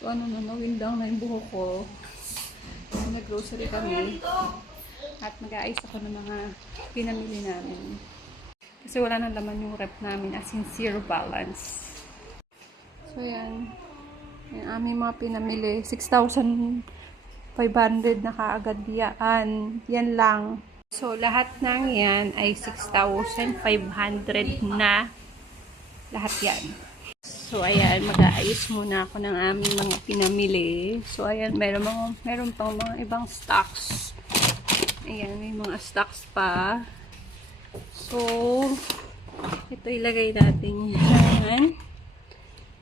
So, ano na, nawindang na yung buhok ko. So, nag-grocery kami. At mag-aayos ako ng mga pinamili namin. Kasi wala nang laman yung rep namin, as in zero balance. So, yan. Yan aming mga pinamili. 6,500 na kaagad yan. Yan lang. So, lahat ng yan ay 6,500 na. Lahat yan. So, ayan, mag-aayos muna ako ng aming mga pinamili. So, ayan, meron pang mga ibang stocks. Ayan, may mga stocks pa. So, ito ilagay natin yan.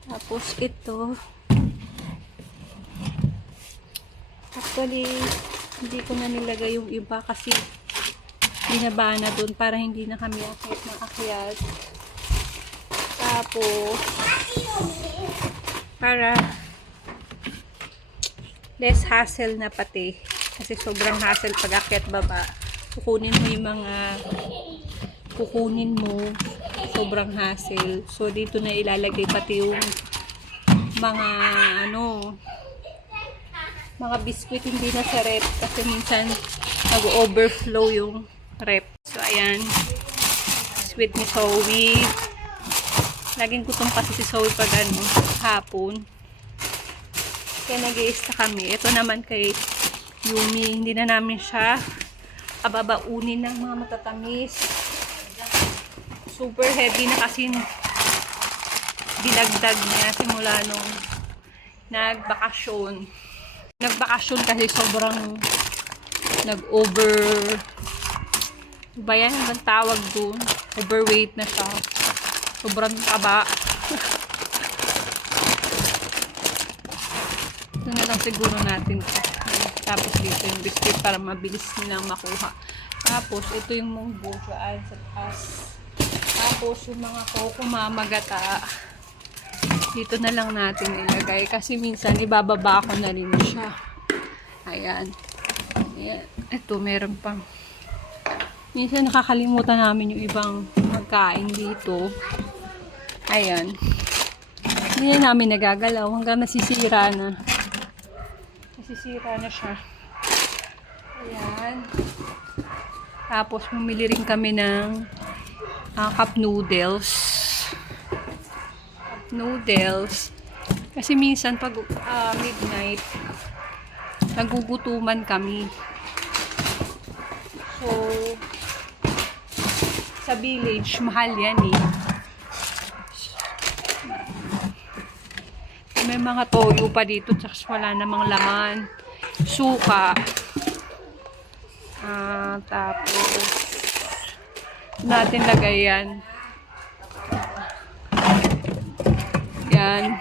Tapos, ito. Actually, hindi ko na nilagay yung iba kasi binaba na dun para hindi na kami akyat ng akyat. Tapos, para less hassle na pati. Kasi sobrang hassle pag akyat baba. Kukunin mo, sobrang hassle. So, dito na ilalagay pati yung mga biskuit hindi na sa rep. Kasi minsan, nag-overflow yung rep. So, ayan. Biskuit ni Zoe. Laging gutom kasi si Zoe pag hapon. Kaya nag-i-ista kami. Ito naman kay Yumi. Hindi na namin siya ababaunin ng mga matatamis. Super heavy na kasi dinagdag niya simula nung nagbakasyon. Nagbakasyon kasi sobrang nag-over ba yan? Ang tawag dun? Overweight na siya. Sobrang taba. Ito na lang siguro natin. Tapos dito yung biscuit para mabilis nilang makuha. Tapos ito yung munggo dyan sa taas. Tapos yung mga kukumamagata. Dito na lang natin ilagay. Kasi minsan ibababa ko na rin siya. Ayan. Ayan. Ito meron pang. Minsan nakakalimutan namin yung ibang magkain dito. Ayan. Hindi na namin nagagalaw hanggang nasisira na. Nasisira na siya. Ayan. Tapos bumili rin kami ng cup noodles. Cup noodles. Kasi minsan pag midnight, nagugutuman kami. So, sa village, mahal yan eh. May mga toyo pa dito, tsaka wala namang laman. Suka. Tapos, natin lagay yan. Yan.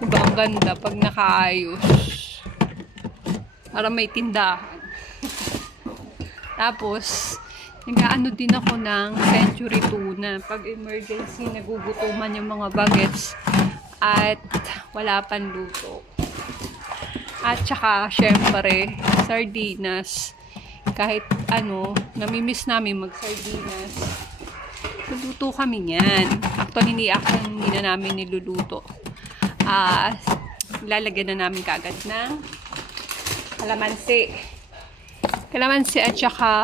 Diba ang ganda pag nakaayos. Para may tindahan. Tapos, nag-aano din ako ng century tuna. Pag emergency, nagugutuman yung mga bagets at wala pang luto. At saka, syempre, sardinas. Kahit namimiss namin mag-sardinas. Luto kami niyan. Actually, hindi na namin niluluto. Lalagyan na namin kagad ng kalamansi. Kalamansi at saka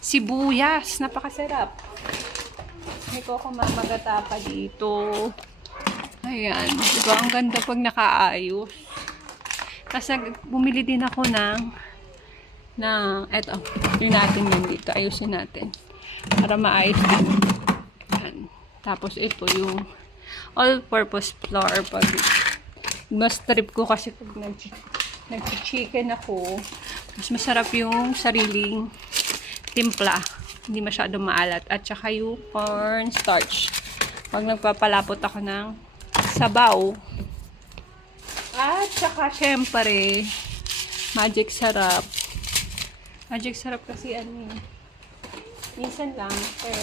sibuyas. Napakasarap. May kukumamagata pa dito. Ayan. Diba? Ang ganda pag nakaayos. Kasi bumili din ako eto. Yun natin yan dito. Ayusin natin. Para maayos din. Ayan. Tapos ito yung all-purpose flour. Mas trip ko kasi pag nag-chicken ako, mas masarap yung sariling timpla. Hindi masyado maalat. At saka yung corn starch. Pag nagpapalapot ako ng sabaw. At saka syempre, magic sarap. Magic sarap kasi minsan lang. Pero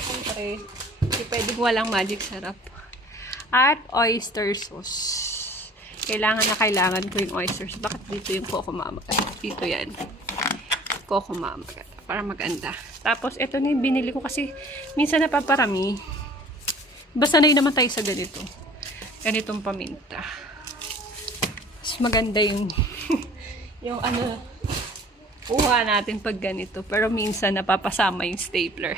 syempre, hindi pwedeng walang magic sarap. At oyster sauce. Kailangan ko yung oysters. Bakit dito yung kukumamagat? Dito yan. Kukumamagat. Para maganda. Tapos, ito na yung binili ko kasi minsan napaparami. Basta na naman tayo sa ganito. Ganitong paminta. mas maganda yung yung ano, kuha natin pag ganito. Pero minsan napapasama yung stapler.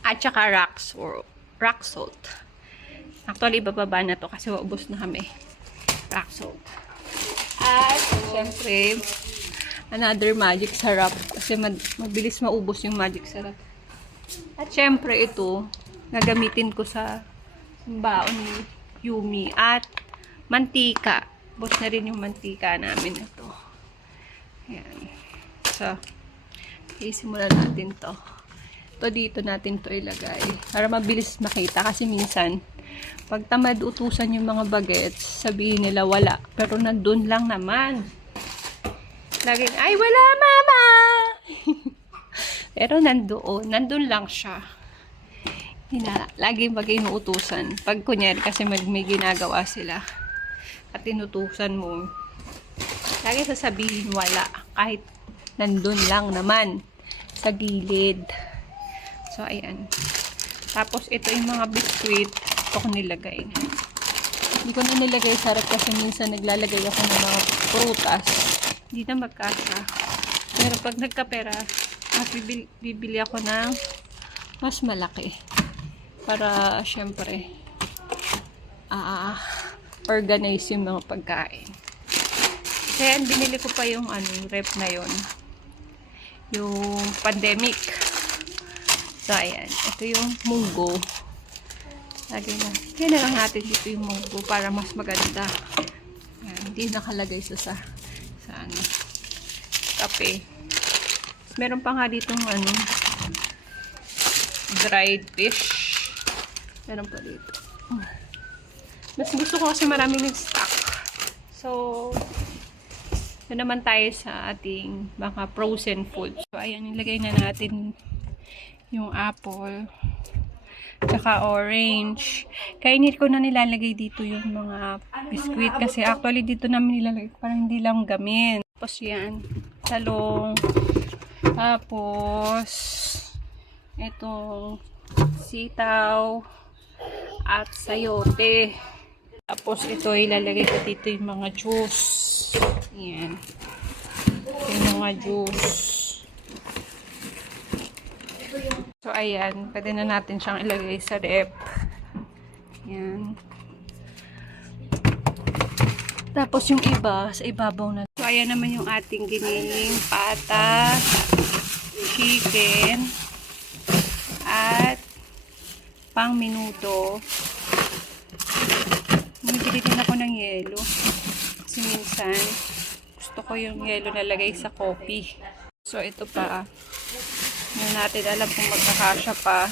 At saka rock salt. Actually, bababa na to kasi maubos na kami. Rock salt. At, syempre, another magic syrup. Kasi mabilis maubos yung magic syrup. At syempre, ito, gagamitin ko sa baon ni Yumi. At, mantika. Ubos na rin yung mantika namin ito. Ayan. So, isimulan natin to. Ito dito natin to ilagay. Para mabilis makita. Kasi minsan, pag tamad utusan yung mga bagets, sabihin nila wala. Pero nandun lang naman. Laging, ay wala mama! Pero nandun lang siya. Laging pag inuutusan. Pag kunyari kasi may ginagawa sila. At inutusan mo. Lagi sasabihin wala. Kahit nandun lang naman. Sa gilid. So, ayan. Tapos, ito yung mga biskuit. Ito ko nilagay. Hindi ko na nilagay sa rep kasi minsan naglalagay ako ng mga prutas. Hindi na magkasa. Pero pag nagkapera, mas bibili ako ng mas malaki. Para, syempre, organize yung mga pagkain. Kaya, binili ko pa yung rep na yon, yung pandemic. So, ayan. Ito yung munggo. Lagay na. Kaya na lang natin dito yung munggo para mas maganda. Ayan. Hindi nakalagay sa kape. Meron pa nga ditong dried fish. Meron pa dito. Mas gusto ko kasi maraming nag-stock. So, na naman tayo sa ating mga frozen food. So, ayan. Nilagay na natin yung apple, tsaka orange. Kainit ko na nilalagay dito yung mga biskuit kasi actually dito namin nilalagay parang hindi lang gamin. Tapos yan, talong. Tapos itong sitaw at sayote. Tapos ito ilalagay ko dito yung mga juice. Yan. Yung mga juice. So, ayan. Pwede na natin siyang ilagay sa rep. Ayan. Tapos, yung iba, sa ibabaw na. So, ayan naman yung ating giniling pata, chicken, at pang minuto. Bumibili din ako ng yelo. Kasi minsan, gusto ko yung yelo na lagay sa coffee. So, ito pa. Hindi natin alam kung magkakasya pa.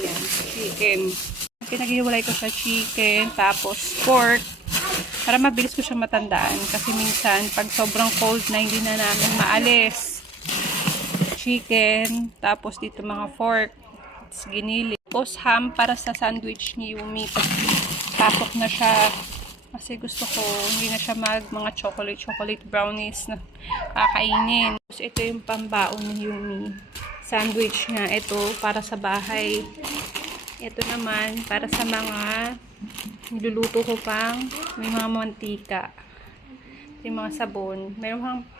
Ayan, chicken. Pinaghiwalay ko sa chicken, tapos pork. Para mabilis ko siya matandaan. Kasi minsan, pag sobrang cold na hindi na namin maalis. Chicken, tapos dito mga pork. Tapos ginili. Tapos ham para sa sandwich ni Yumi. Tapos na siya. Kasi gusto ko, hindi na siya mga chocolate brownies na kakainin. Tapos ito yung pambaon ni Yumi. Sandwich nga. Ito para sa bahay. Ito naman para sa mga niluluto ko pang may mga mantika. Ito yung mga sabon.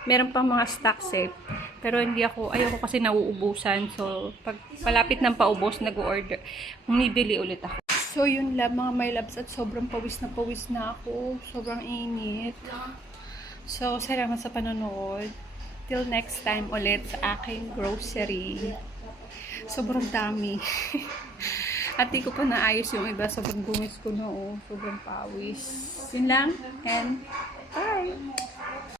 Meron pang mga stock set. Pero ayoko kasi nauubusan. So, pag palapit ng paubos, nag-order. Bumibili ulit ako. So, yun lang mga my loves at sobrang pawis na ako. Sobrang init. So, salamat sa panonood. Till next time ulit sa aking grocery. Sobrang dami. At di ko pa naayos yung iba. Sobrang bungis ko na. Sobrang pawis. Yun lang. And bye!